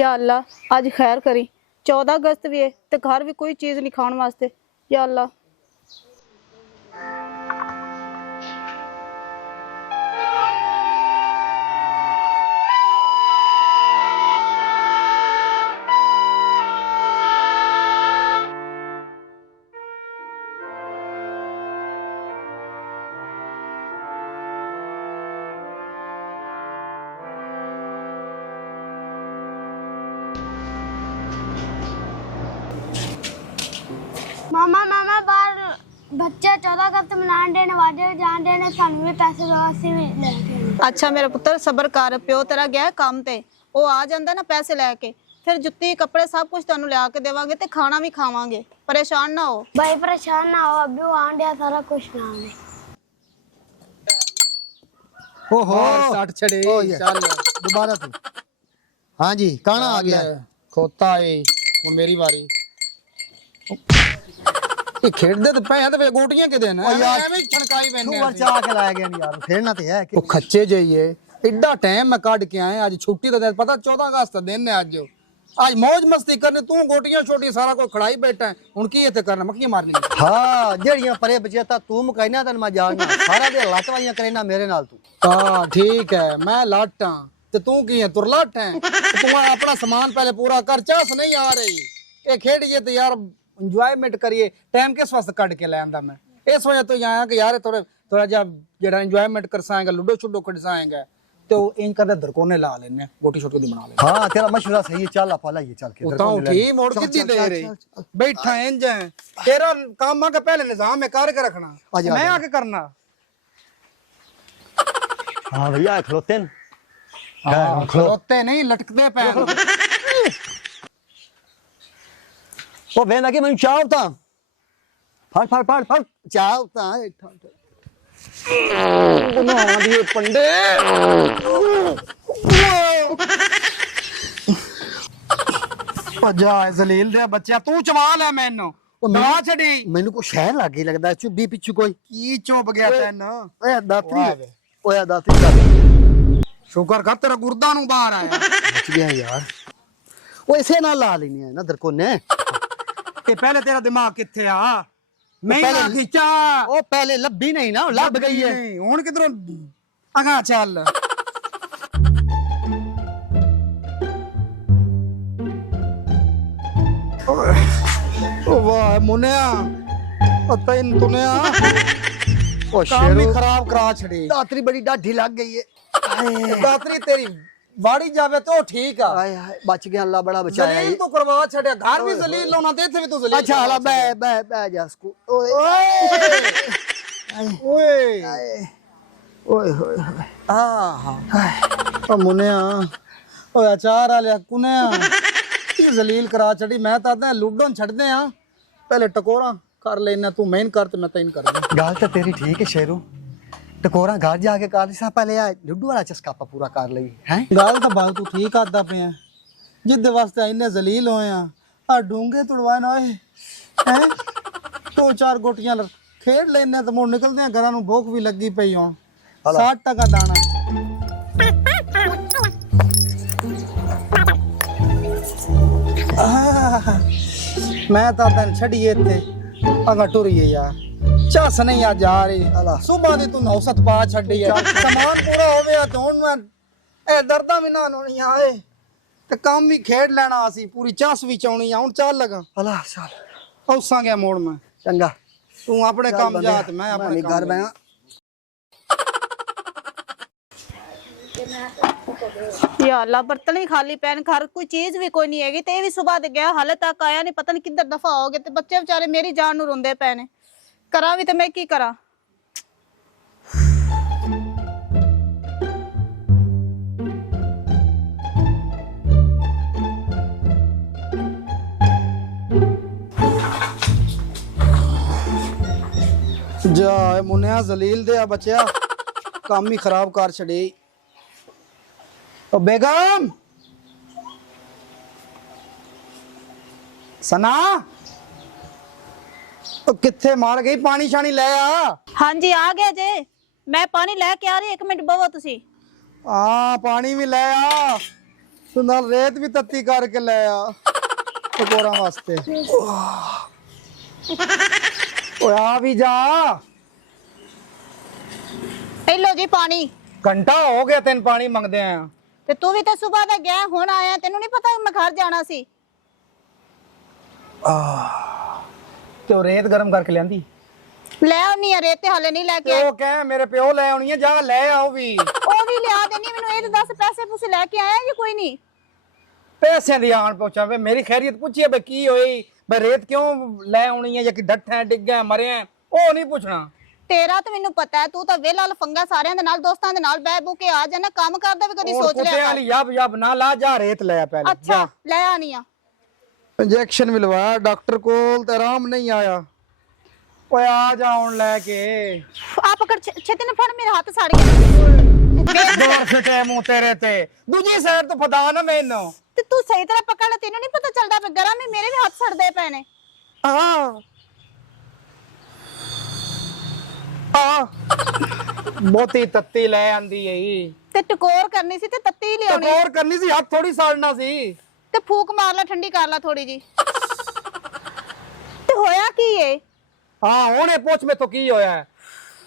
या अल्लाह आज खैर करी। 14 अगस्त भी है तो घर भी कोई चीज़ नहीं खाने वास्ते। या अल्लाह। मामा मामा बाहर बच्चे 14 अगस्त मनाने देने वादे जान देने सानू भी पैसे दो ਅਸੀਂ ਵੀ ਲੈ ਕੇ अच्छा मेरा पुत्र सबर कर, प्यो तेरा गया है काम ते, वो आ जाता ना पैसे लेके, फिर जुत्ती कपड़े सब कुछ तेन लिया के देवांगे ते खाना भी खावांगे, परेशान ना हो। भाई परेशान ना हो, अभी वो आन दिया सारा कुछ ना हमें। ओहो सट छड़े चल दोबारा तू। हाँ जी काना आ गया खोता है ਹੁਣ ਮੇਰੀ ਵਾਰੀ ਇਹ ਖੇਡਦੇ ਤੇ ਪਏ ਆ ਤੇ ਗੋਟੀਆਂ ਕਿਦੇ ਨੇ ਐਵੇਂ ਛਣਕਾਈ ਪੈਨੇ ਤੂੰ ਵਰਚਾ ਕੇ ਲਾਇਆ ਗਿਆ ਨਹੀਂ ਯਾਰ ਖੇਡਣਾ ਤੇ ਹੈ ਉਹ ਖੱਚੇ ਜਾਈਏ ਐਡਾ ਟਾਈਮ ਮੈਂ ਕੱਢ ਕੇ ਆਇਆ ਅੱਜ ਛੁੱਟੀ ਦਾ ਪਤਾ 14 ਅਗਸਤ ਦਾ ਦਿਨ ਹੈ ਅੱਜ ਮौज ਮਸਤੀ ਕਰਨੇ ਤੂੰ ਗੋਟੀਆਂ ਛੋਟੀ ਸਾਰਾ ਕੋਈ ਖੜਾਈ ਬੈਠਾ ਹੁਣ ਕੀ ਇੱਥੇ ਕਰਨਾ ਮੱਖੀਆਂ ਮਾਰਨੀ ਹਾਂ ਜਿਹੜੀਆਂ ਪਰੇ ਬਚੇ ਤਾਂ ਤੂੰ ਮੁਕਾਇਨਾ ਤੈਨੂੰ ਮੈਂ ਜਾਣਦਾ ਸਾਰਾ ਦੇ ਲੱਟਵਾਈਆਂ ਕਰੇਨਾ ਮੇਰੇ ਨਾਲ ਤੂੰ ਹਾਂ ਠੀਕ ਹੈ ਮੈਂ ਲੱਟਾਂ ਤੇ ਤੂੰ ਕੀ ਹੈ ਤੁਰਲੱਟ ਹੈ ਤੂੰ ਆਪਣਾ ਸਮਾਨ ਪਹਿਲੇ ਪੂਰਾ ਕਰ ਚਾਸ ਨਹੀਂ ਆ ਰਹੀ ਇਹ ਖੇਡੀਏ ਤੇ ਯਾਰ ਇੰਜੋਇਮੈਂਟ ਕਰੀਏ ਟਾਈਮ ਕਿਸ ਵਾਸਤੇ ਕੱਢ ਕੇ ਲੈ ਆਂਦਾ ਮੈਂ ਇਸ ਵਜ੍ਹਾ ਤੋਂ ਆਇਆ ਕਿ ਯਾਰ ਥੋੜਾ ਜਿਹਾ ਜਿਹੜਾ ਇੰਜੋਇਮੈਂਟ ਕਰਸਾਏਗਾ ਲੁੱਡੋ ਛੁੱਡੋ ਖੜਸਾਏਗਾ ਤੇ ਉਹ ਇੰਜ ਕਰਦਾ ਦਰਕੋਨੇ ਲਾ ਲੈਨੇ ਗੋਟੀ ਛੋਟੀ ਦੀ ਬਣਾ ਲੈ ਹਾਂ ਤੇਰਾ ਮਸ਼ਵਰਾ ਸਹੀ ਹੈ ਚੱਲ ਆਪਾਂ ਲਾਈਏ ਚੱਲ ਕੇ ਉਹ ਤਾਂ ਉਠੀ ਮੋੜ ਕਿੱਦੀ ਦੇ ਰਹੀ ਬੈਠਾ ਇੰਜ ਤੇਰਾ ਕੰਮ ਆ ਕਿ ਪਹਿਲੇ ਨਿਜ਼ਾਮ ਹੈ ਕਰ ਕੇ ਰੱਖਣਾ ਮੈਂ ਆ ਕੇ ਕਰਨਾ ਹਾਂ ਭਈਆ ਖਲੋਤੇ ਨੇ ਖਲੋਤੇ ਨਹੀਂ ਲਟਕਦੇ ਪੈਰ ਉਹ ਵੇਂਦਾ ਕਿ ਮੈਨੂੰ ਚਾਹ ਤਾਂ ਫੜ ਚਾਹ ਤਾਂ ਬਣਾ ਦੀਏ ਪੰਡੇ ਭਜਾ ਜ਼ਲੀਲ ਦੇ ਬੱਚਾ ਤੂੰ ਚਵਾ ਲੈ ਮੈਨੂੰ ਦਵਾ ਛੱਡੀ ਮੈਨੂੰ ਕੋ ਸ਼ਹਿਰ ਲੱਗੇ ਲੱਗਦਾ ਚੁੱਬੀ ਪਿੱਛੂ ਕੋਈ ਕੀ ਚੁੱਪ ਗਿਆ ਤੈਨੂੰ ਓਏ ਦਾਤਰੀ ਸ਼ੁਕਰ ਕਰ ਤੇਰਾ ਗੁਰਦਾ ਨੂੰ ਬਾਹਰ ਆਇਆ ਬਚ ਗਿਆ ਯਾਰ ਉਹ ਇਸੇ ਨਾਲ ਲਾ ਲੈਣੀ ਹੈ ਨਾ ਦਰਕੋਨੇ ਕਿ ਪਹਿਲੇ ਤੇਰਾ ਦਿਮਾਗ ਕਿੱਥੇ ਆ ਮੈਂ ਨਾ ਖਿੱਚਾ ਉਹ ਪਹਿਲੇ ਲੱਭੀ ਨਹੀਂ ਨਾ ਲੱਭ ਗਈ ਹੈ ਹੁਣ ਕਿਧਰੋਂ ਅਗਾ ਚੱਲ ਉਹ ਵਾਹ ਮੁੰਨਿਆ ਪਤਾ ਹੀ ਨਹੀਂ ਤੁਨਿਆ ਉਹ ਕੰਮ ਹੀ ਖਰਾਬ ਕਰਾ ਛੜੀ ਦਾਤਰੀ ਬੜੀ ਡਾਢੀ ਲੱਗ ਗਈ ਹੈ ਦਾਤਰੀ ਤੇਰੀ ਵਾੜੀ ਜਾਵੇ ਤਾਂ ਠੀਕ ਆ ਆਏ ਹਾਏ ਬਚ ਗਿਆ ਅੱਲਾ ਬੜਾ ਬਚਾਇਆ ਜ਼ਲੀਲ ਤੂੰ ਕਰਵਾ ਛੜਿਆ ਘਰ ਵੀ ਜ਼ਲੀਲ ਲਾਉਣਾ ਤੇ ਇੱਥੇ ਵੀ ਤੂੰ ਜ਼ਲੀਲ ਅੱਛਾ ਹਲਾ ਬੈ ਜਾ ਸਕੂ ਓਏ ਓਏ ਓਏ ਹੋਏ ਆਹ ਉਹ ਮੁੰਨਿਆ ਓਏ ਅਚਾਰ ਵਾਲਿਆ ਕੁਨਿਆ ਕੀ ਜ਼ਲੀਲ ਕਰਾ ਛੜੀ ਮੈਂ ਤਾਂ ਆਂਦਾ ਲੁੱਡੋਂ ਛੱਡਦੇ ਆ ਪਹਿਲੇ ਟਕੋਰਾ ਕਰ ਲੈਣਾ ਤੂੰ ਮਿਹਨਤ ਕਰ ਤੇ ਮੈਂ ਤੈਨੂੰ ਕਰਦਾ ਗੱਲ ਤਾਂ ਤੇਰੀ ਠੀਕ ਹੈ ਸ਼ੇਰੂ ਟਕੋਰਾ ਘਰ ਜਾ ਕੇ ਕਰ ਲਿਆ ਪਹਿਲੇ ਆ ਲੁੱਡੂ ਵਾਲਾ ਚਸਕਾ ਆਪਾਂ ਪੂਰਾ ਕਰ ਲਈ ਹੈ ਗੱਲ ਤਾਂ ਬਾਲ ਤੂੰ ਠੀਕ ਆਦਾ ਪਿਆ ਜਿੱਦੇ ਵਾਸਤੇ ਇੰਨੇ ਜ਼ਲੀਲ ਹੋਏ ਆ ਡੂੰਗੇ ਤੁੜਵਾਏ ਨਾ ਓਏ ਹੈ ਦੋ ਚਾਰ ਗੋਟੀਆਂ ਖੇਡ ਲੈਨੇ ਤੇ ਮੁੜ ਨਿਕਲਦੇ ਆ ਘਰਾਂ ਨੂੰ ਭੁੱਖ ਵੀ ਲੱਗੀ ਪਈ ਹੁਣ 60 ਟਕਾ ਦਾਣਾ ਮੈਂ ਤਾਂ ਤੈਨੂੰ ਛੱਡੀਏ ਇੱਥੇ ਅਗਾ ਟੁਰੀਏ ਯਾਰ ਚੱਸ ਨਹੀਂ ਆ ਜਾ ਰਹੀ ਸੁਬਾਹ ਦੀ ਤੂੰ ਨੌਸਤ ਪਾ ਛੱਡੀ ਆ ਸਮਾਨ ਪੂਰਾ ਹੋਵੇ ਆ ਹੁਣ ਮੈਂ ਇਹ ਦਰਦਾਂ ਵੀ ਨਾ ਹੋਣੀਆਂ ਆਏ ਤੇ ਕੰਮ ਵੀ ਖੇਡ ਲੈਣਾ ਅਸੀਂ ਪੂਰੀ ਚੱਸ ਵੀ ਚਾਉਣੀ ਆ ਹੁਣ ਚੱਲ ਲਗਾ ਅੱਲਾ ਚੱਲ ਪੌਸਾਂ ਗਿਆ ਮੋੜ ਮੈਂ ਚੰਗਾ ਤੂੰ ਆਪਣੇ ਕੰਮ ਜਾ ਤੇ ਮੈਂ ਆਪਣੇ ਘਰ ਬੈਣਾ या अल्लाह बर्तन ही खाली पैन घर कोई चीज भी कोई नहीं हैगी ते भी सुबह दे गया हाले तक आया नहीं पता नहीं किधर दफा हो गए ते बच्चे बेचारे मेरी जान नु रोंदे पए ने करा भी ते मैं की करा ਜਾ ਮੁੰਨਿਆ ਜ਼ਲੀਲ ਦੇ ਆ ਬੱਚਿਆ ਕੰਮ ਹੀ ਖਰਾਬ ਕਰ ਛੜੇ ओ बेगम सना ओ किथे मार गई पानी शानी ले आ हाँ जी आ गया जे मैं पानी लेके आ रही 1 मिनट बवो तुसी हाँ पानी भी ले आ ਤੇ ਨਾਲ ਰੇਤ ਵੀ ਤੱਤੀ ਕਰਕੇ ਲੈ ਆ ਟਕੋਰਾਂ ਵਾਸਤੇ। ਓਏ ਆ ਵੀ ਜਾ। ਇਹ ਲੋ ਜੀ ਪਾਣੀ। ਘੰਟਾ ਹੋ ਗਿਆ ਤੈਨੂੰ ਪਾਣੀ ਮੰਗਦੇ ਆ। ਤੇ ਤੂੰ ਵੀ ਤਾਂ ਸਵੇਰ ਦਾ ਗਿਆ, ਹੁਣ ਆਇਆ, ਤੈਨੂੰ ਨਹੀਂ ਪਤਾ ਮੈਂ ਘਰ ਜਾਣਾ ਸੀ। ਤੇ ਉਹ ਰੇਤ ਗਰਮ ਕਰਕੇ ਲਿਆਂਦੀ। ਲੈ ਆਉਣੀ ਆ ਰੇਤ, ਤੇ ਹਾਲੇ ਨਹੀਂ ਲੈ ਕੇ ਆਈ। ਉਹ ਕਹਿ ਮੇਰੇ ਪਿਓ ਲੈ ਆਉਣੀ ਆ, ਜਾ ਲੈ ਆਓ ਵੀ। ਉਹ ਵੀ ਲਿਆ ਦੇਣੀ ਮੈਨੂੰ। ਇਹ ਤਾਂ ਦੱਸ ਪੈਸੇ ਪੂਸੇ ਲੈ ਕੇ ਆਇਆ ਜਾਂ ਕੋਈ ਨਹੀਂ? ਪੈਸਿਆਂ ਦੀ ਆਣ ਪਹੁੰਚਾ ਵੇ ਮੇਰੀ ਖੈਰੀਅਤ ਪੁੱਛੀ ਬਈ ਕੀ ਹੋਈ, ਬਈ ਰੇਤ ਕਿਉਂ ਲੈ ਆਉਣੀ ਹੈ ਜਾਂ ਕਿ ਡੱਠਾ ਡਿੱਗਾ ਮਰਿਆ, ਉਹ ਨਹੀਂ ਪੁੱਛਣਾ। ਤੇਰਾ ਤਾਂ ਮੈਨੂੰ ਪਤਾ ਹੈ, ਤੂੰ ਤਾਂ ਵੇਲਾ ਲਫੰਗਾ ਸਾਰਿਆਂ ਦੇ ਨਾਲ, ਦੋਸਤਾਂ ਦੇ ਨਾਲ ਬਹਿ ਬੂ ਕੇ ਆ ਜਾਣਾ। ਕੰਮ ਕਰਦਾ ਵੀ ਕਦੀ ਸੋਚ ਲਿਆ ਕਰ। ਯਬ ਯਬ ਨਾ ਲਾ, ਜਾ ਰੇਤ ਲੈ ਪਹਿਲੇ। ਅੱਛਾ ਲੈ ਆਣੀ ਆ। ਇੰਜੈਕਸ਼ਨ ਵੀ ਲਵਾਇਆ ਡਾਕਟਰ ਕੋਲ ਤੇ ਆਰਾਮ ਨਹੀਂ ਆਇਆ। ਓਏ ਆ ਜਾ ਹੁਣ ਲੈ ਕੇ। ਆ ਪਕੜ, ਛੇਤੀ ਨਾਲ ਫੜ, ਮੇਰੇ ਹੱਥ ਸੜ ਗਏ। ਦੌਰ ਫਿੱਟੇ ਮੂੰਹ ਤੇਰੇ ਤੇ, ਦੂਜੀ ਸਾਈਡ ਤੋਂ ਫਦਾ ਨਾ ਮੈਨੂੰ। ਤੇ ਤੂੰ ਸਹੀ ਤਰ੍ਹਾਂ ਪਕੜ ਲੈ, ਤੈਨੂੰ ਨਹੀਂ ਪਤਾ ਚੱਲਦਾ ਪਿਆ ਗਰਮ ਹੀ, ਮੇਰੇ ਵੀ ਹੱਥ ਸੜਦੇ ਪਏ ਨੇ। ਹਾਂ ਆ ਮੋਤੀ ਤੱਤੀ ਲੈ ਆਂਦੀ ਈ। ਤੇ ਟਕੋਰ ਕਰਨੀ ਸੀ ਤੇ ਤੱਤੀ ਲਿਆਉਣੀ ਟਕੋਰ ਕਰਨੀ ਸੀ, ਹੱਥ ਥੋੜੀ ਸਾੜਨਾ ਸੀ। ਤੇ ਫੂਕ ਮਾਰ ਲੈ, ਠੰਡੀ ਕਰ ਲੈ ਥੋੜੀ ਜੀ। ਤੇ ਹੋਇਆ ਕੀ ਏ? ਹਾਂ ਹੁਣ ਇਹ ਪੁੱਛ ਮੇਥੋਂ ਕੀ ਹੋਇਆ ਹੈ?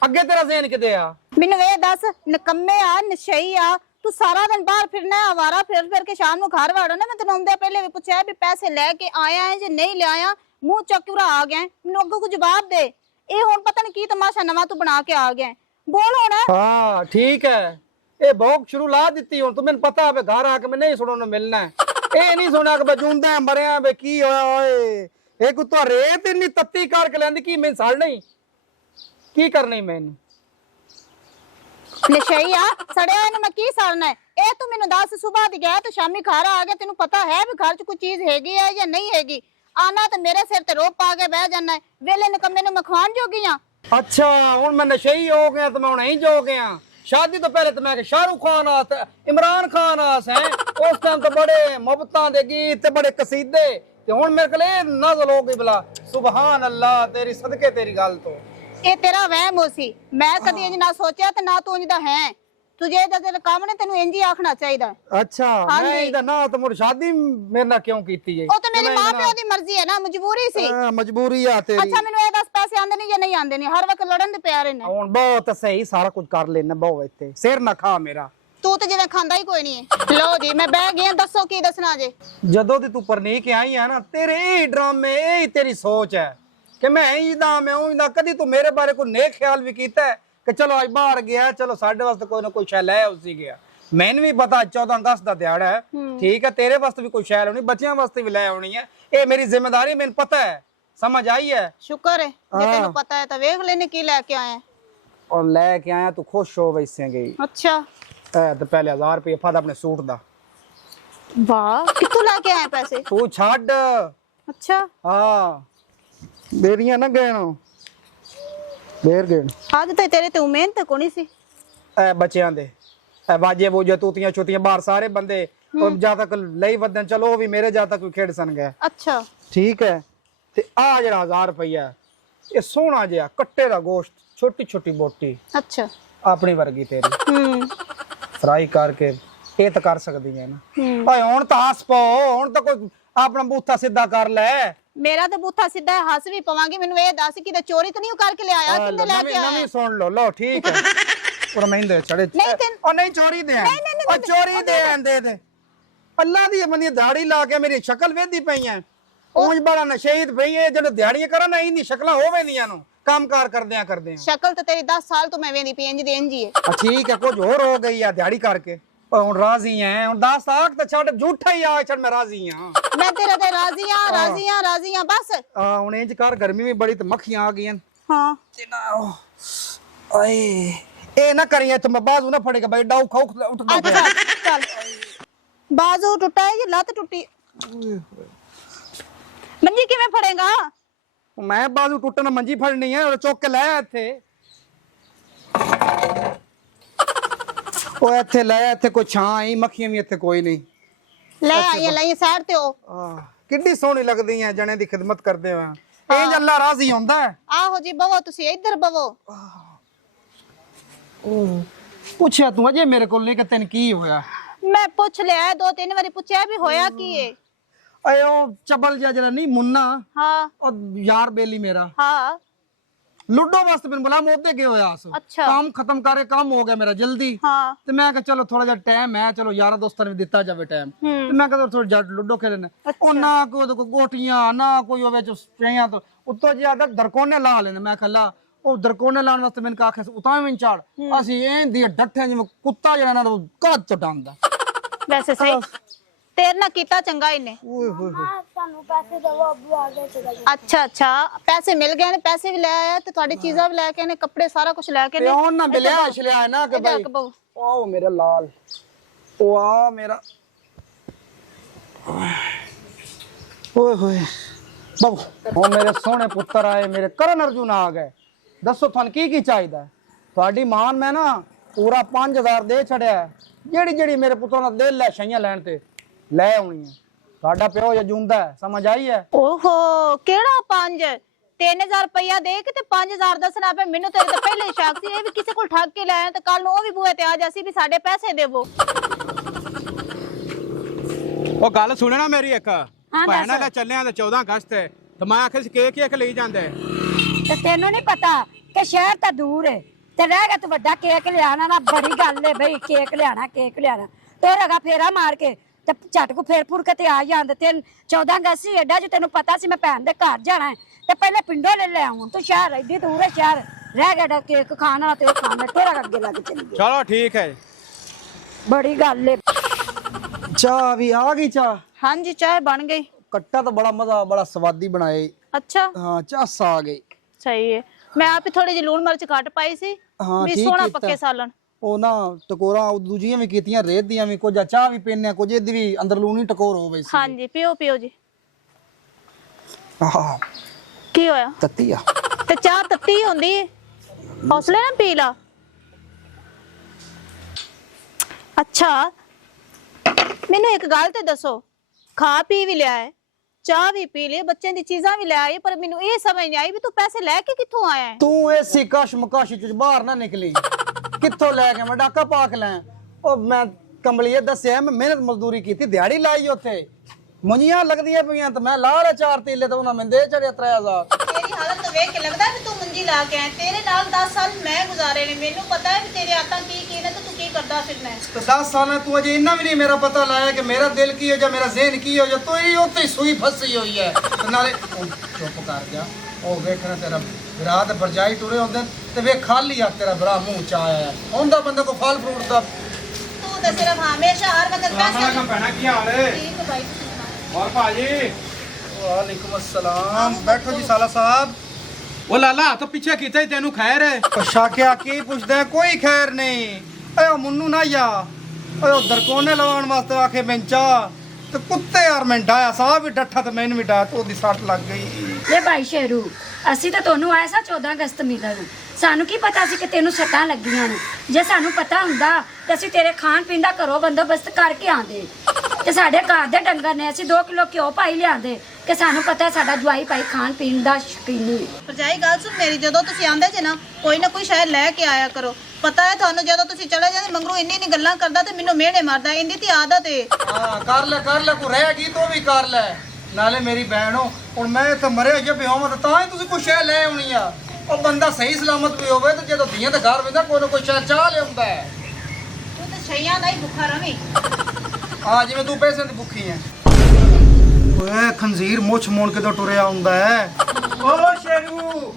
ਅੱਗੇ ਤੇਰਾ ਜ਼ਹਿਨ ਕਿਤੇ ਆ? ਮੈਨੂੰ ਇਹ ਦੱਸ, ਨਕੰਮੇ ਆ ਨਸ਼ਈ ਆ, ਤੂੰ ਸਾਰਾ ਦਿਨ ਬਾਹਰ ਫਿਰਨਾ ਹੈ, ਆਵਾਰਾ ਫਿਰ ਫਿਰ ਕੇ ਸ਼ਾਮ ਨੂੰ ਘਰ ਵਾੜੋ ਨਾ। ਮੈਂ ਤੈਨੂੰ ਆਉਂਦੇ ਪਹਿਲੇ ਵੀ ਪੁੱਛਿਆ ਵੀ ਪੈਸੇ ਲੈ ਕੇ ਆਇਆ ਹੈ ਜੇ ਨਹੀਂ ਲਿਆਇਆ, ਮੂੰਹ ਚੱਕ ਕੇ ਆ ਗਿਆ। ਮੈਨੂੰ ਅੱਗੋਂ ਕੁਝ ਜਵਾਬ ਦੇ। ਇਹ ਹੁਣ ਪਤਾ ਨਹੀਂ ਕੀ ਤਮਾਸ਼ਾ ਨਵਾਂ ਤੂੰ ਬਣਾ ਕੇ ਆ ਗਿਆ। ਬੋਲ ਹੁਣ। ਹਾਂ ਠੀਕ ਹੈ, ਇਹ ਭੌਂਕ ਸ਼ੁਰੂ ਲਾ ਦਿੱਤੀ ਹੁਣ ਤੂੰ। ਮੈਨੂੰ ਪਤਾ ਹੈ ਘਰ ਆ ਕੇ ਮੈਂ ਨਹੀਂ ਸੁਣਨ ਨੂੰ ਮਿਲਣਾ। ਇਹ ਨਹੀਂ ਸੁਣਿਆ ਕਿ ਬਜੂੰਦਾ ਮਰਿਆ ਵੇ ਕੀ ਹੋਇਆ ਓਏ। ਇਹ ਕੋ ਤਾਂ ਰੇਤ ਇੰਨੀ ਤੱਤੀ ਕਰਕੇ ਲੈਂਦੀ, ਕੀ ਮੈਂ ਸੜ ਨਹੀਂ ਕੀ ਕਰਨੀ ਮੈਨੂੰ? ਨਸ਼ਈ ਆ ਸੜਿਆ, ਇਹਨੂੰ ਮੈਂ ਕੀ ਸੜਨਾ ਹੈ? ਇਹ ਤੂੰ ਮੈਨੂੰ ਦੱਸ, ਸੁਬਾਹ ਦੀ ਗਿਆ ਤੇ ਸ਼ਾਮੀ ਘਰ ਆ ਗਿਆ, ਤੈਨੂੰ ਪਤਾ ਹੈ ਵੀ ਘਰ 'ਚ ਕੋਈ ਚੀਜ਼ ਹੈਗੀ ਹੈ ਜਾਂ ਨਹੀਂ ਹੈਗੀ? ਆਨਾ ਤੇ ਮੇਰੇ ਸਿਰ ਤੇ ਰੋਪ ਪਾ ਕੇ ਬਹਿ ਜਾਣਾ। ਵੇਲੇ ਨਿਕੰਮੇ ਨੂੰ ਮੈਂ ਖਵਾਉਣ ਜੋਗੀ ਆ? ਅੱਛਾ ਹੁਣ ਮੈਂ ਨਸ਼ਈ ਹੋ ਗਿਆ ਤੇ ਮੈਂ ਹੁਣ ਹੀ ਜੋ ਗਿਆ। शादी तो पहले तो मैं शाहरुख खान आस इमरान खान आस है उस टाइम तो बड़े मोहब्बतां दे गीत ते बड़े कसीदे ते हुण मेरे कोल नज़ल हो गई भला। सुभान अल्लाह तेरी सदके तेरी गल तो ਇਹ ਤੇਰਾ ਵਹਿਮ ਹੋ ਸੀ। ਮੈਂ ਕਦੀ ਇੰਜ ਨਾ ਸੋਚਿਆ ਤੇ ਨਾ ਤੂੰ ਇੰਜ ਦਾ ਹੈ। ਤੁਝੇ ਦਾ ਤੇਰਾ ਕੰਮ ਨੇ ਤੈਨੂੰ ਇੰਜ ਹੀ ਆਖਣਾ ਚਾਹੀਦਾ। अच्छा मैं इदा ना तो मुड़ शादी मेरे ना क्यों कीती है? ਉਹ ਤੇ ਮੇਰੀ ਮਾਂ ਪਿਓ ਦੀ ਮਰਜ਼ੀ ਹੈ ਨਾ, ਮਜਬੂਰੀ ਸੀ। मजबूरी आ तेरी। ਅੱਛਾ ਮੈਨੂੰ ਇਹ ਦੱਸ, ਪੈਸੇ ਆਂਦੇ ਨਹੀਂ ਜਾਂ ਨਹੀਂ ਆਂਦੇ ਨੇ? ਹਰ ਵਕਤ ਲੜਨ ਦੇ ਪਿਆਰੇ ਨੇ। ਹੁਣ ਬਹੁਤ ਸਹੀ ਸਾਰਾ ਕੁਝ ਕਰ ਲੈਣਾ ਬਹੁਤ ਇੱਥੇ ਸਿਰ ਨਾ ਖਾ ਮੇਰਾ। ਤੂੰ ਤੇ ਜਿਵੇਂ ਖਾਂਦਾ ਹੀ ਕੋਈ ਨਹੀਂ ਹੈ। ਲੋ ਜੀ ਮੈਂ ਬਹਿ ਗਿਆ, ਦੱਸੋ ਕੀ ਦੱਸਣਾ ਜੇ? ਜਦੋਂ ਦੀ ਤੂੰ ਪਰਨੀਕ ਆਈ ਆ ਨਾ ਤੇਰੇ ਇਹ ਡਰਾਮੇ ਇਹ ਤੇਰੀ ਸੋਚ ਹੈ ਕਿ ਮੈਂ ਇੰਦਾ ਮੈਂ ਉਹਦਾ। ਕਦੀ ਤੂੰ ਮੇਰੇ ਬਾਰੇ ਕੋਈ ਨੇਕ ਖਿਆਲ ਵੀ ਕੀਤਾ ਹੈ ਕਿ ਚਲੋ ਅੱਜ ਬਾਹਰ ਗਿਆ, ਚਲੋ ਸਾਡੇ ਵਾਸਤੇ ਕੋਈ ਨਾ ਕੋਈ ਸ਼ੈ ਲੈ ਉਸੀ ਗਿਆ? ਮੈਨੂੰ ਵੀ ਪਤਾ 14 ਅਗਸਤ ਦਾ ਦਿਹਾੜਾ ਹੈ, ਠੀਕ ਹੈ, ਤੇਰੇ ਵਾਸਤੇ ਵੀ ਕੋਈ ਸ਼ੈ ਲੈਣੀ, ਬੱਚਿਆਂ ਵਾਸਤੇ ਵੀ ਲੈ ਆਉਣੀ ਹੈ। ਇਹ ਮੇਰੀ ਜ਼ਿੰਮੇਵਾਰੀ, ਮੈਨੂੰ ਪਤਾ ਹੈ, ਸਮਝ ਆਈ ਹੈ? ਸ਼ੁਕਰ ਹੈ ਜੇ ਤੈਨੂੰ ਪਤਾ ਹੈ ਤਾਂ ਵੇਖ ਲੈਨੇ ਕੀ ਲੈ ਕੇ ਆਇਆ। और लेके आया तू खुश हो वैसे गई। ਅੱਛਾ तो पहले 1000 रुपये फद अपने सूट दा। ਵਾਹ, ਕਿੱਥੋਂ ਲੈ ਕੇ ਆਇਆ ਪੈਸੇ? तू छड़। ਅੱਛਾ हाँ देरियां ना गएनो देर गए ਅੱਜ ਤਾਂ ਤੇਰੇ ਤੇ ਉਮੀਦ ਤੇ ਕੋਈ ਨਹੀਂ ਸੀ। ए बच्चियां दे ए बाजे बूजे तूतियां छुतियां बाहर सारे बंदे और जा तक लई वदन चलो वो भी मेरे जा तक कोई खेड सन गए। ਅੱਛਾ ठीक है ते आ जरा 1000 रुपया ये सोना जिहा कट्टे दा गोश्त छोटी छोटी बोटी ਅੱਛਾ अपनी वर्गी तेरी फ्राई करके ये तो कर सकदी है ना। ओए हुन तो हस पो, हुन तो कोई अपना बूथा सीधा कर ले। ਮੇਰਾ ਤਾਂ ਬੂਥਾ ਸਿੱਧਾ ਹੈ, ਹੱਸ ਵੀ ਪਵਾਂਗੀ। ਮੈਨੂੰ ਇਹ ਦੱਸ ਕਿ ਤੇ ਚੋਰੀ ਤਾਂ ਨਹੀਂ ਕਰਕੇ ਲਿਆਇਆ? ਕਿੰਨੇ ਲੈ ਕੇ ਆਇਆ? नवी सुन लो लो ठीक है और महिंदे चढ़े नहीं तेन- और नहीं चोरी दे और चोरी दे अल्लाह दी बंदी दाढ़ी ला के मेरी शक्ल वेदी पई है ਉਂਝ ਬੜਾ ਨਸ਼ੇਦ ਪਈ ਹੈ। ਜਦੋਂ ਦਿਹਾੜੀਆਂ ਕਰਾਂ ਨਾ ਇੰਨੀ ਸ਼ਕਲਾਂ ਹੋਵੇਂਦੀਆਂ ਨੂੰ ਕੰਮਕਾਰ ਕਰਦਿਆਂ ਸ਼ਕਲ ਤਾਂ ਤੇਰੀ 10 ਸਾਲ ਤੋਂ ਮੈਂ ਵੇਂਦੀ ਪਈ ਇੰਜ ਦੀ ਇੰਜ ਹੀ ਹੈ। ਠੀਕ ਹੈ ਕੁਝ ਹੋਰ ਹੋ ਗਈ ਆ ਦਿਹਾੜੀ ਕਰਕੇ। ਹੁਣ ਰਾਜ਼ੀ ਹੈ ਹੁਣ 10 ਸਾਲ ਤਾਂ ਛੱਡ ਝੂਠਾ ਹੀ ਆ ਛੱਡ ਮੈਂ ਰਾਜ਼ੀ ਹਾਂ। ਮੈਂ ਤੇਰੇ ਤੇ ਰਾਜ਼ੀ ਹਾਂ ਰਾਜ਼ੀ ਹਾਂ ਰਾਜ਼ੀ ਹਾਂ ਬਸ। ਹੁਣ ਇੰਜ ਕਰ ਗਰਮੀ ਵੀ ਬੜੀ ਤੇ ਮੱਖੀਆਂ ਆ ਗਈਆਂ। ਹਾਂ ਤੇ ਨਾ ਓਏ ਇਹ ਨਾ ਕਰੀਏ ਤੇ ਮੈਂ ਬਾਜ਼ੂ ਨਾ ਫੜੇਗਾ ਬਈ ਡਾਉ ਖਾਉ ਉੱਠ ਅੱਛਾ ਚੱਲ। ਬਾਜ਼ੂ ਟੁੱਟਾ ਹੈ ਜਾਂ ਲੱਤ ਟੁੱਟੀ? ਮੰਜੀ ਕਿਵੇਂ ਫੜੇਗਾ? ਮੈਂ ਬਾਜ਼ੂ ਟੁੱਟਣ ਮੰਜੀ ਫੜਨੀ ਹੈ ਉਹ ਚੁੱਕ ਕੇ ਲੈ ਆ ਇੱਥੇ। ਉਹ ਇੱਥੇ ਲੈ ਇੱਥੇ ਕੋਈ ਛਾਂ ਆਈ ਮੱਖੀਆਂ ਵੀ ਇੱਥੇ ਕੋਈ ਨਹੀਂ। ਲੈ ਆਈ ਲਈ ਸਾਈਡ ਤੇ ਉਹ। ਕਿੰਨੀ ਸੋਹਣੀ ਲੱਗਦੀ ਹੈ ਜਣੇ ਦੀ ਖਿਦਮਤ ਕਰਦੇ ਹੋਏ। ਇਹ ਅੱਲਾ ਰਾਜ਼ੀ ਹੁੰਦਾ ਹੈ। ਆਹੋ ਜੀ ਬਵੋ ਤੁਸੀਂ ਇੱਧਰ ਬਵੋ। ਪੁੱਛਿਆ ਤੂੰ ਅਜੇ ਮੇਰੇ ਕੋਲ ਨਹੀਂ ਕਿ ਤੈਨੂੰ ਕੀ ਹੋਇਆ? ਮੈਂ ਪੁੱਛ ਲਿਆ 2-3 ਵਾਰੀ ਪੁੱਛਿਆ ਵੀ ਹੋਇਆ ਕੀ ਏ। ਓਏ ਉਹ ਚਬਲ ਜਿਹਾ ਜਿਹੜਾ ਨਹੀਂ ਮੁੰਨਾ, ਹਾਂ ਉਹ ਯਾਰ ਬੇਲੀ ਮੇਰਾ, ਹਾਂ ਲੁੱਡੋ ਵਾਸਤੇ ਮੈਨੂੰ ਬੁਲਾ, ਮੈਂ ਉਹਦੇ ਗਏ ਹੋਇਆ ਸੀ। ਅੱਛਾ। ਕੰਮ ਖਤਮ ਕਰੇ, ਕੰਮ ਹੋ ਗਿਆ ਮੇਰਾ ਜਲਦੀ, ਹਾਂ ਤੇ ਮੈਂ ਕਿਹਾ ਚਲੋ ਥੋੜਾ ਜਿਹਾ ਟਾਈਮ ਹੈ, ਚਲੋ ਯਾਰਾਂ ਦੋਸਤਾਂ ਨੂੰ ਵੀ ਦਿੱਤਾ ਜਾਵੇ ਟਾਈਮ, ਤੇ ਮੈਂ ਕਿਹਾ ਥੋੜਾ ਜਿਹਾ ਲੁੱਡੋ ਖੇਲਣਾ। ਉਹ ਨਾ ਕੋਈ ਗੋਟੀਆਂ ਨਾ ਕੋਈ ਹੋਵੇ ਚਿਆਂ ਤੋਂ ਉੱਤੋਂ ਜਿਆਦਾ ਦਰਕੋਨੇ ਲਾ ਲੈਣੇ। ਮੈਂ ਕੱਲਾ ਉਹ ਦਰਕੋਨੇ ਲਾਉਣ ਵਾਸਤੇ ਮੈਨੂੰ ਆਖਿਆ ਉਤਾਂ ਵੀ ਝਾੜ, ਅਸੀਂ ਐਂ ਦੀ ਡੱਠੇ ਜਿਵੇਂ ਕੁੱਤਾ ਜਿਹੜਾ ਨਾ ਕੱਦ ਚਟਾਉਂਦਾ। ਵੈਸੇ ਸਹੀ ਤੇਰੇ ਨਾਲ ਕੀਤਾ ਚੰਗਾ ਇਹਨੇ। ਓਏ ਹੋਏ ਹੋਏ, ਸਾਨੂੰ ਪੈਸੇ ਦਵੋ, ਅੱਬੂ ਆ ਗਏ ਚਲਾ ਗਿਆ। ਅੱਛਾ ਪੈਸੇ ਮਿਲ ਗਏ ਨੇ, ਪੈਸੇ ਵੀ ਲੈ ਆਇਆ ਤੇ ਤੁਹਾਡੀ ਚੀਜ਼ਾਂ ਵੀ ਲੈ ਕੇ ਨੇ, ਕੱਪੜੇ ਸਾਰਾ ਕੁਝ ਲੈ ਕੇ ਨੇ। ਤੇ ਉਹ ਨਾ ਮਿਲਿਆ ਛਲਿਆ ਨਾ ਕਿ ਭਾਈ ਉਹ ਮੇਰਾ ਲਾਲ, ਉਹ ਆ ਮੇਰਾ, ਓਏ ਹੋਏ ਬਾਬੂ, ਉਹ ਮੇਰੇ ਸੋਹਣੇ ਪੁੱਤਰ ਆਏ, ਮੇਰੇ ਕਰਨ ਅਰਜੁਨ ਆ ਗਏ। ਦੱਸੋ ਤੁਹਾਨੂੰ ਕੀ ਚਾਹੀਦਾ? ਤੁਹਾਡੀ ਮਾਨ ਮੈਂ ਨਾ ਪੂਰਾ 5000 ਦੇ ਛੜਿਆ, ਜਿਹੜੀ ਮੇਰੇ ਪੁੱਤਰਾਂ ਦਾ ਦਿਲ ਹੈ ਸ਼ਈਆਂ ਲੈਣ ਤੇ ਲੈ ਆਉਣੀ ਹੈ। ਤੁਹਾਡਾ ਪਿਓ ਜਜੂੰਦਾ ਹੈ, ਸਮਝ ਆਈ ਹੈ? ਓਹੋ ਕਿਹੜਾ 3000 ਰੁਪਇਆ ਦੇ ਕੇ ਤੇ 5000 ਦੱਸਣਾ ਪਏ ਮੈਨੂੰ। ਤੇਰੇ ਤਾਂ ਪਹਿਲੇ ਹੀ ਸ਼ੱਕ ਸੀ ਇਹ ਵੀ ਕਿਸੇ ਕੋਲ ਠੱਗ ਕੇ ਲੈ ਆਇਆ, ਤੇ ਕੱਲ ਨੂੰ ਉਹ ਵੀ ਬੂਹੇ ਤੇ ਆ ਜਾਸੀ ਵੀ ਸਾਡੇ ਪੈਸੇ ਦੇਵੋ। ਉਹ ਗੱਲ ਸੁਣੇ ਨਾ ਮੇਰੀ ਇੱਕ, ਭੈਣਾਂ ਦਾ ਚੱਲਿਆ ਤੇ 14 ਅਗਸਤ ਤੇ ਮੈਂ ਆਖਿਆ ਸੀ ਕੇਕ ਲਈ ਜਾਂਦੇ। ਤੇ ਤੈਨੂੰ ਨਹੀਂ ਪਤਾ ਕਿ ਸ਼ਹਿਰ ਤਾਂ ਦੂਰ ਹੈ ਤੇ ਰਹਿ ਗਿਆ ਤੂੰ ਵੱਡਾ ਕੇਕ ਲਿਆਣਾ ਨਾ, ਬੜੀ ਗੱਲ ਹੈ ਬਈ, ਕੇਕ ਲਿਆਣਾ ਤੇ ਲਗਾ ਫੇਰਾ ਮਾਰ ਕੇ ਤੇ ਝਟ ਕੋ ਫੇਰ ਫੁਰ ਕੇ ਤੇ ਆ ਜਾਂਦੇ। ਤੇ 14 ਅਗਸਤ ਸੀ ਐਡਾ ਜੋ ਤੈਨੂੰ ਪਤਾ ਸੀ ਮੈਂ ਭੈਣ ਦੇ ਘਰ ਜਾਣਾ ਹੈ ਤੇ ਪਹਿਲੇ ਪਿੰਡੋਂ ਲੈ ਆਉਂ। ਤੂੰ ਸ਼ਹਿਰ ਐਡੀ ਦੂਰ ਹੈ, ਸ਼ਹਿਰ ਰਹਿ ਗਿਆ ਕੇਕ ਖਾਣ ਵਾਲਾ ਤੇ ਖਾਣਾ ਤੇਰਾ ਅੱਗੇ ਲੱਗ ਚਲੀ ਗਈ। ਚਲੋ ਠੀਕ ਹੈ, ਬੜੀ ਗੱਲ ਹੈ। ਚਾਹ ਵੀ ਆ ਗਈ? ਚਾਹ ਹਾਂਜੀ ਚਾਹ ਬਣ ਗਈ। ਕੱਟਾ ਤਾਂ ਬੜਾ ਮਜ਼ਾ, ਬੜਾ ਸਵਾਦੀ ਬਣਾਏ। ਅੱਛਾ ਹਾਂ ਚਾਸ ਆ ਗਈ। ਸਹੀ ਹੈ, ਮੈਂ ਆਪ ਹੀ ਥੋੜੀ ਜਿਹੀ ਲੂਣ ਮਿਰਚ ਘੱਟ ਪਾਈ ਸੀ ਹਾਂ ਵੀ ਠੀਕ ਸੋਹਣਾ ਕੀਤਾ। ਪੱਕੇ ਸਾਲਣ। ਉਹ ਨਾ ਟਕੋਰਾਂ ਦੂਜੀਆਂ ਵੀ ਕੀਤੀਆਂ, ਰੇਤ ਦੀਆਂ ਵੀ, ਕੁਝ ਚਾਹ ਵੀ ਪੀਨੇ, ਕੁਝ ਇਹਦੀ ਵੀ ਅੰਦਰ ਲੂਣੀ ਟਕੋਰ ਹੋਵੇ ਸੀ। ਹਾਂਜੀ ਪੀਓ ਜੀ। ਆਹ ਕੀ ਹੋਇਆ? ਤੱਤੀ ਆ ਤੇ ਚਾਹ ਤੱਤੀ ਹੁੰਦੀ ਹੈ, ਹੌਸਲੇ ਨਾਲ ਪੀ ਲਾ। ਅੱਛਾ ਮੈਨੂੰ ਇੱਕ ਗੱਲ ਤੇ ਦੱਸੋ, ਖਾ ਪੀ ਵੀ ਲਿਆ ਹੈ, ਚਾਹ ਵੀ ਪੀ ਲਈ, ਬੱਚਿਆਂ ਦੀ ਚੀਜ਼ਾਂ ਵੀ ਲੈ ਆਈ, ਪਰ ਮੈਨੂੰ ਇਹ ਸਮਝ ਨਹੀਂ ਆਈ ਵੀ ਤੂੰ ਪੈਸੇ ਲੈ ਕੇ ਕਿੱਥੋਂ ਆਇਆ ਹੈ? ਤੂੰ ਐਸੀ ਕਸ਼ਮਕਸ਼ ਚ ਬਾਹਰ ਨਾ ਨਿਕਲੀ, ਕਿੱਥੋਂ ਲੈ ਕੇ ਮੈਂ ਡਾਕਾ ਪਾ ਕੇ ਲੈ। ਉਹ ਮੈਂ ਕੰਬਲੀਏ ਦੱਸਿਆ, ਮੈਂ ਮਿਹਨਤ ਮਜ਼ਦੂਰੀ ਕੀਤੀ, ਦਿਹਾੜੀ ਲਾਈ ਉੱਥੇ, ਮੁੰਜੀਆਂ ਲੱਗਦੀਆਂ ਪਈਆਂ ਤੇ ਮੈਂ ਲਾ ਲਿਆ 4 ਤੀਲੇ ਤੇ ਉਹਨਾਂ ਮੈਨੂੰ ਦੇ ਚੜਿਆ 3000। ਤੇਰੀ ਹਾਲਤ ਵੇਖ ਕੇ ਲੱਗਦਾ ਵੀ ਤੂੰ ਮੰਜੀ ਲਾ ਕੇ ਆਇਆ। ਤੇਰੇ ਨਾਲ 10 ਸਾਲ ਮੈਂ ਗੁਜ਼ਾਰੇ ਨੇ, ਮੈਨੂੰ ਪਤਾ ਹੈ ਵੀ ਤੇਰੇ ਆਤਾਂ ਕੀ ਨੇ ਤੇ ਤੂੰ ਕੀ ਕਰਦਾ ਫਿਰਨਾ ਹੈ। ਤੇ 10 ਸਾਲਾਂ ਤੂੰ ਅਜੇ ਇੰਨਾ ਵੀ ਨਹੀਂ ਮੇਰਾ ਪਤਾ ਲਾਇਆ ਕਿ ਮੇਰਾ ਦਿਲ ਕੀ ਹੋ ਜਾ, ਮੇਰਾ ਜ਼ਿਹਨ ਕੀ ਹੋ ਜਾ। ਤੂੰ ਹੀ ਉੱਥੇ ਹੀ ਸੂਈ ਫਸੀ ਹੋਈ ਹੈ। ਤੇ ਨਾਲੇ ਚੁੱਪ ਕਰ ਜਾ, ਉਹ ਵੇਖਣਾ ਤੇਰਾ ਵਿਰਾਹ ਤੇ ਪਰਜਾਈ ਟੁਰੇ ਹੁੰਦੇ ਤੇ ਵੇਖ ਖਾਲੀ ਆ ਤੇਰਾ ਭਰਾ ਮੂੰਹ ਚ ਆਇਆ ਹੈ। ਹੁੰਦਾ ਬੰਦੇ ਕੋ ਫਲ ਫਰੂਟ ਦਾ। ਤੂੰ ਤਾਂ ਸਿਰਫ ਹਮੇਸ਼ਾ ਹਰ ਵਕਤ ਪੈਸੇ। ਭੈਣਾ ਕੀ ਹਾਲ ਹੈ? ਠੀਕ ਹੈ ਭਾਈ। ਹੋਰ ਭਾਜੀ? ਵਾਲੇਕੁਮ अस्सलाम। बैठो जी साला साहब। ਉਹ ਲਾਲਾ ਹੱਥ ਪਿੱਛੇ ਕੀਤਾ ਹੀ ਤੈਨੂੰ ਖੈਰ ਹੈ? ਅੱਛਾ ਕਿਆ ਕੀ ਪੁੱਛਦਾ? ਕੋਈ ਖੈਰ ਨਹੀਂ। ਓਏ ਉਹ ਮੁੰਨੂ ਨਾ ਆ, ਓਏ ਉਹ ਦਰਕੋਨੇ ਲਵਾਉਣ ਵਾਸਤੇ ਆਖੇ ਬੈਂਚਾ ਤੇ ਕੁੱਤੇ ਯਾਰ ਮੈਂ ਡਾਇਆ ਸਾਹ ਵੀ ਡੱਠਾ ਤੇ ਮੈਨੂੰ ਵੀ ਡਾਇਆ ਤੇ ਉਹਦੀ ਸੱਟ ਲੱਗ ਗਈ। ਲੈ ਭਾਈ ਸ਼ੇਰੂ, ਅਸੀਂ ਤਾਂ ਤੁਹਾਨੂੰ ਆਇਆ ਸਾ 14 ਅਗਸਤ ਮਿਲਣ, ਸਾਨੂੰ ਕੀ ਪਤਾ ਸੀ ਕਿ ਤੈਨੂੰ ਸੱਟਾਂ ਲੱਗੀਆਂ ਨੇ। ਜੇ ਸਾਨੂੰ ਪਤਾ ਹੁੰਦਾ ਤਾਂ ਅਸੀਂ ਤੇਰੇ ਖਾਣ ਪੀਣ ਦਾ ਘਰੋਂ ਬੰਦੋਬਸਤ ਕਰਕੇ ਆਂਦੇ। ਤੇ ਸਾਡੇ ਘਰ ਦੇ ਡੰਗਰ ਨੇ, ਅਸੀਂ 2 ਕਿਲੋ ਘਿਓ ਪਾਈ ਲਿਆਂਦੇ ਕਿ ਸਾਨੂੰ ਪਤਾ ਸਾਡਾ ਜਵਾਈ ਭਾਈ ਖਾਣ ਪੀਣ ਦਾ ਸ਼ੌਕੀਨੀ ਹੈ। ਪਰਜਾਈ ਗੱਲ ਸੁਣ ਮੇਰੀ, ਜਦੋਂ ਤੁਸੀਂ ਆਂਦੇ ਜੇ ਨਾ ਕੋਈ ਨਾ ਕੋਈ ਸ਼ਾਇਦ ਲੈ ਕੇ ਆਇਆ ਕਰੋ। ਪਤਾ ਹੈ ਤੁਹਾਨੂੰ ਜਦੋਂ ਤੁਸੀਂ ਚਲੇ ਜਾਂਦੇ ਮੰਗਰੂ ਇੰਨੀ ਗੱਲਾਂ ਕਰਦਾ ਤੇ ਮੈਨੂੰ ਮਿਹਣੇ ਮਾਰਦਾ, ਇੰਦੀ ਤੇ ਆਦਤ ਹੈ। ਹਾਂ ਕਰ ਲੈ ਕੋ ਰਹਿ ਗਈ ਤੂੰ ਵੀ ਕਰ ਲੈ। ਨਾਲੇ ਮੇਰੀ ਭੈਣ ਹੋ, ਹੁਣ ਮੈਂ ਇੱਥੇ ਮਰੇ ਜੇ ਬਿਹਾਵਾਂ ਤਾਂ ਹੀ ਤੁਸੀਂ ਕੁਛ ਸ਼ੈ ਲੈ ਆਉਣੀ ਆ। ਉਹ ਬੰਦਾ ਸਹੀ ਸਲਾਮਤ ਵੀ ਹੋਵੇ ਤੇ ਜਦੋਂ ਧੀਆਂ ਦੇ ਘਰ ਵੇਂਦਾ ਕੋਈ ਨਾ ਕੋਈ ਚਾਹ ਲਿਆਉਂਦਾ ਹੈ। ਤੂੰ ਤਾਂ ਛਈਆਂ ਦਾ ਹੀ ਭੁੱਖਾ ਰਵੀਂ। ਹਾਂ ਜਿਵੇਂ ਤੂੰ ਪੈਸੇ ਦੀ ਭੁੱਖੀ ਹੈ। ਓਏ ਖੰਜ਼ੀਰ ਮੁੱਛ ਮੋਣ ਕੇ ਤੋਂ ਟੁਰਿਆ ਹੁੰਦਾ ਹੈ। ਓ ਸ਼ੇਰੂ,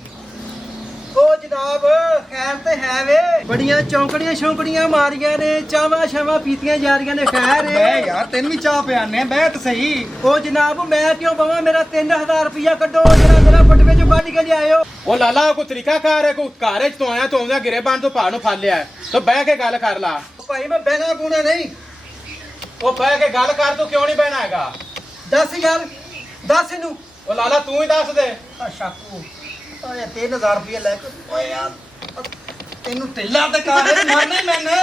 ਓ ਜਨਾਬ ਖੈਰ ਤੇ ਹੈ ਵੇ। ਬੜੀਆਂ ਚੌਂਕੜੀਆਂ ਸ਼ੌਂਕੜੀਆਂ ਮਾਰੀਆਂ ਨੇ, ਚਾਵਾਂ ਸ਼ਾਵਾਂ ਪੀਤੀਆਂ ਜਾ ਰਹੀਆਂ ਨੇ। ਖੈਰ ਬੈ ਯਾਰ ਤੈਨੂੰ ਵੀ ਚਾਹ ਪਿਆਨੇ ਬੈ ਤੇ ਸਹੀ। ਓ ਜਨਾਬ ਮੈਂ ਕਿਉਂ ਬਵਾਂ? ਮੇਰਾ 3000 ਰੁਪਇਆ ਕੱਢੋ ਜਿਹੜਾ ਮੇਰਾ ਬਟਵੇ ਚੋਂ ਕੱਢ ਕੇ ਲਿਆਇਓ। ਉਹ ਲਾਲਾ ਕੋਈ ਤਰੀਕਾ ਕਾਰ ਹੈ? ਕੋਈ ਘਰ ਚ ਤੂੰ ਆਇਆ ਤੂੰ ਆਉਂਦਾ ਗਿਰੇਬਾਨ ਤੋਂ ਭਾਅ ਨੂੰ ਫੜ ਲਿਆ ਤੂੰ ਬਹਿ ਕੇ ਗੱਲ ਕਰ ਲਾ। ਭਾਈ ਮੈਂ ਬਹਿਣਾ ਬੂਣਾ ਨਹੀਂ। ਉਹ ਬਹਿ ਕੇ ਗੱਲ ਕਰ, ਤੂੰ ਕਿਉਂ ਨਹੀਂ ਬਹਿਣਾ ਹੈਗਾ? ਦੱਸ ਯਾਰ, ਦੱਸ ਇਹਨੂੰ। ਉਹ ਲਾਲਾ ਤੂੰ ਹੀ ਦੱਸ ਦੇ। ਸ਼ਾਕੂ ਓਏ 3000 ਰੁਪਏ ਲੈ ਕੇ ਓਏ ਯਾਰ ਤੈਨੂੰ ਢਿੱਲਾ ਤੇ ਕਰ ਮਰਨੇ ਮੈਨੇ।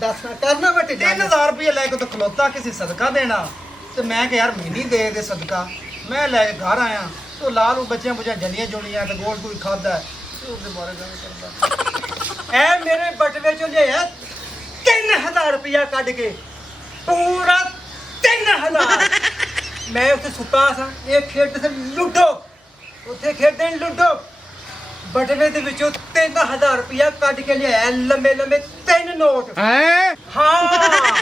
ਦੱਸ ਕਰਨਾ ਬਟੇ 3000 ਰੁਪਏ ਲੈ ਕੇ ਤਾਂ ਖਲੋਤਾ ਕਿਸੇ ਸਦਕਾ ਦੇਣਾ ਤੇ ਮੈਂ ਕਿ ਯਾਰ ਮਹੀਨੀ ਦੇ ਸਦਕਾ। ਮੈਂ ਲੈ ਕੇ ਘਰ ਆਇਆ ਤੇ ਲਾਲ ਉਹ ਬੱਚਿਆਂ ਬੁਝਾਂ ਜੰਨੀਆਂ ਜੋੜੀਆਂ ਤੇ ਗੋਲ ਕੋਈ ਖਾਦਾ ਉਹਦੇ ਬਾਰੇ ਗੱਲ ਕਰਦਾ। ਐ ਮੇਰੇ ਬਟਵੇ ਚੋਂ ਲਿਆ 3000 ਰੁਪਇਆ ਕੱਢ ਕੇ ਪੂਰਾ 3000 ਮੈਂ ਉੱਥੇ ਸੁੱਤਾ ਸਾਂ ਇਹ ਖੇਡਦੇ ਸੀ ਲੁੱਡੋ ਉੱਥੇ ਖੇਡਦੇ ਨੇ ਲੁੱਡੋ ਬਟਵੇ ਦੇ ਵਿੱਚੋਂ 3000 ਰੁਪਇਆ ਕੱਢ ਕੇ ਲਿਆਇਆ ਲੰਮੇ ਲੰਮੇ 3 ਨੋਟ ਹੈ ਹਾਂ